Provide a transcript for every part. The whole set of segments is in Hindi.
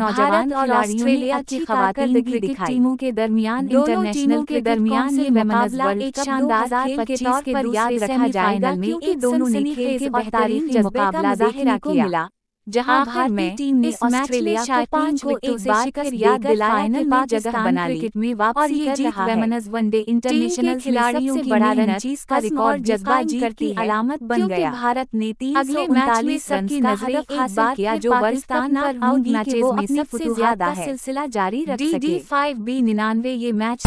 नौजवान और ऑस्ट्रेलिया की खवातीन क्रिकेट टीमों के दरमियान इंटरनेशनल के दरमियान ये मुकाबला एक शानदार खेल के तौर पर याद रखा जाएगा क्योंकि दोनों ने खेल के बेहतरीन मुकाबला देखने को मिला, जहां भारतीय टीम ने ऑस्ट्रेलिया को 5 विकेटों से शिकस्त याद दिलाया फाइनल में जगह बना ली क्रिकेट में वापसी कर रहा है। वुमेन्स वनडे इंटरनेशनल खिलाड़ियों की बड़ा रणजीत का रिकॉर्ड जज्बा जीत की अलामत बन गया। भारत ने 339 रन का हदफ हासिल किया जो पाकिस्तान पर आउट मैचेस में सबसे ज्यादा सिलसिला जारी रख सके। DD5B 99 ये मैच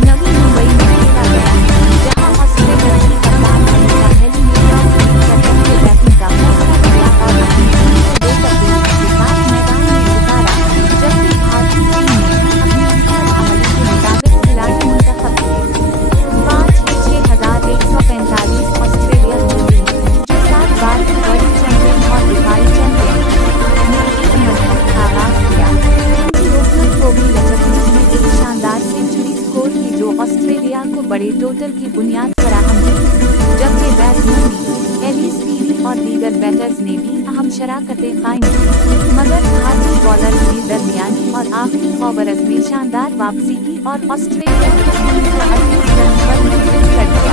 नवी मुंबई में खेला गया, जहां ऑस्ट्रेलिया की कप्तान अनिता हेली ने बैटिंग का फैसला किया और अपनी टीम को 2 तब्दीलियों के साथ मैदान में उतारा, जबकि भारतीय टीम ने अपने अमल के मुताबिक खिलाड़ी मुंतखब किए। 5,6145 ऑस्ट्रेलिया की टीम, जो 7 बार की वर्ल्ड चैंपियन और दिफाई चैंपियन ने एक मजबूत आगाज किया। रोहन को भी लचकने में एक शानदार सेंचुरी स्कोर की जो ऑस्ट्रेलिया को बड़े टोटल की बुनियाद फराहम की, जबकि बैट्समैन एलिस पीरी और दीगर बैटर्स ने भी अहम शराकतें कायम की, मगर भारतीय बॉलर्स ने दरमियानी और आखिरी ओवर्स में शानदार वापसी की और ऑस्ट्रेलिया को 338 रन पर नियंत्रित कर दिया।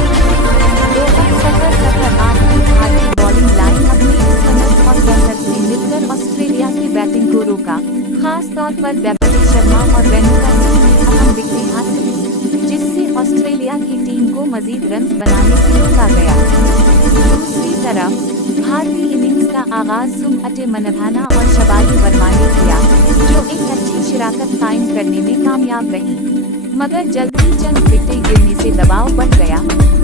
2-0 में भारतीय बॉलिंग लाइन अपने स्पिनर्स और बैटर्स ने मिलकर ऑस्ट्रेलिया की बैटिंग को रोका, खास तौर पर बेबी शर्मा और रेणुका सिंह ने अहम विकेट हासिल की, जिससे ऑस्ट्रेलिया की टीम को मजीद रन बनाने से रोका गया। दूसरी तरफ भारतीय इनिंग्स का आगाज सुमअटे मनधाना और शबाली वर्मा ने किया, जो एक अच्छी शिराकत कायम करने में कामयाब रही, मगर जल्द ही चंद विकेटें गिरने से दबाव बढ़ गया।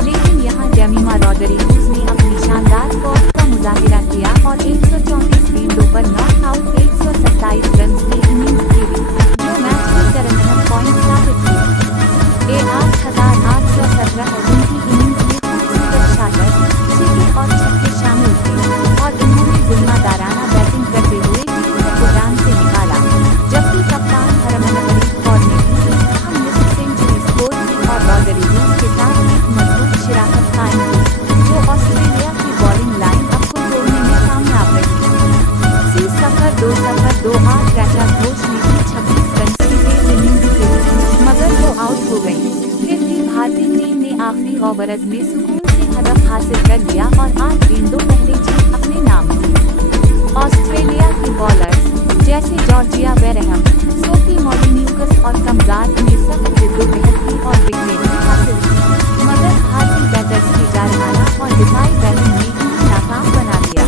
लेकिन यहाँ जेमिमा रॉड्रिगेज ने अपनी शानदार फॉर्म का मुजाहिरा किया और 134 गेंदों पर नॉट आउट 127 रन की इनिंग्स खेली, जो मैच की टर्निंग पॉइंट साबित हुई। 8,817 रन की इनिंग्स में खूबसूरत शाटर, सिक्के और छक्के शामिल थे और इन्होंने जिम्मेदाराना बैटिंग करते हुए टीम को मैदान से निकाला, जबकि कप्तान हरमनप्रीत कौर ने भी एक अहम लिस्ट सेंचुरी स्कोर की और रॉड्रिगेज के साथ एक मजबूत शिराकत कायम की, जो ऑस्ट्रेलिया की बॉलिंग लाइन अप को तोड़ने में कामयाब रही। 2 8 राजा घोष ने भी 26 रन की तेज इनिंग्स खेली, मगर वो आउट हो गई। फिर भी भारतीय टीम ने आखिरी ओवर्स में सुकून से हदफ हासिल कर लिया और 8 गेंदों पहले जीत अपने नाम की। ऑस्ट्रेलिया के बॉलर्स जैसे जॉर्जिया बेरहम, सोफी मोलिन्यूकस और कमगार ने सख्त जद्दोजहद की और विकेट हासिल की, मगर भारतीय बैटर्स की जारहाना और दिफाई बैटिंग ने इन्हें नाकाम बना दिया।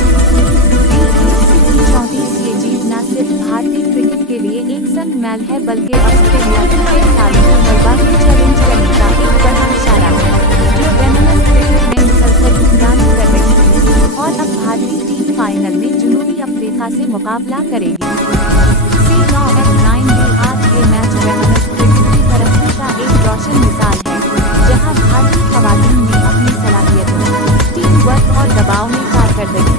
DD34 ये जीत न सिर्फ भारतीय क्रिकेट के लिए एक सनमैल है, बल्कि ऑस्ट्रेलिया के कई सालों को मरबाकी चैलेंज करने का एक बड़ा इशारा है, जो वुमेन्स क्रिकेट में मुसलसल हुक्मरानी कर रही थी, और अब भारतीय टीम फाइनल में जनूबी अफ्रीका से मुकाबला करेगी। C9F9 भी आज के मैच वुमेन्स क्रिकेट की तरक्की का एक रोशन मिसाल है, जहां भारतीय खवातीन ने अपनी सलाहियतों, टीम वर्क और दबाव में कारकर्दगी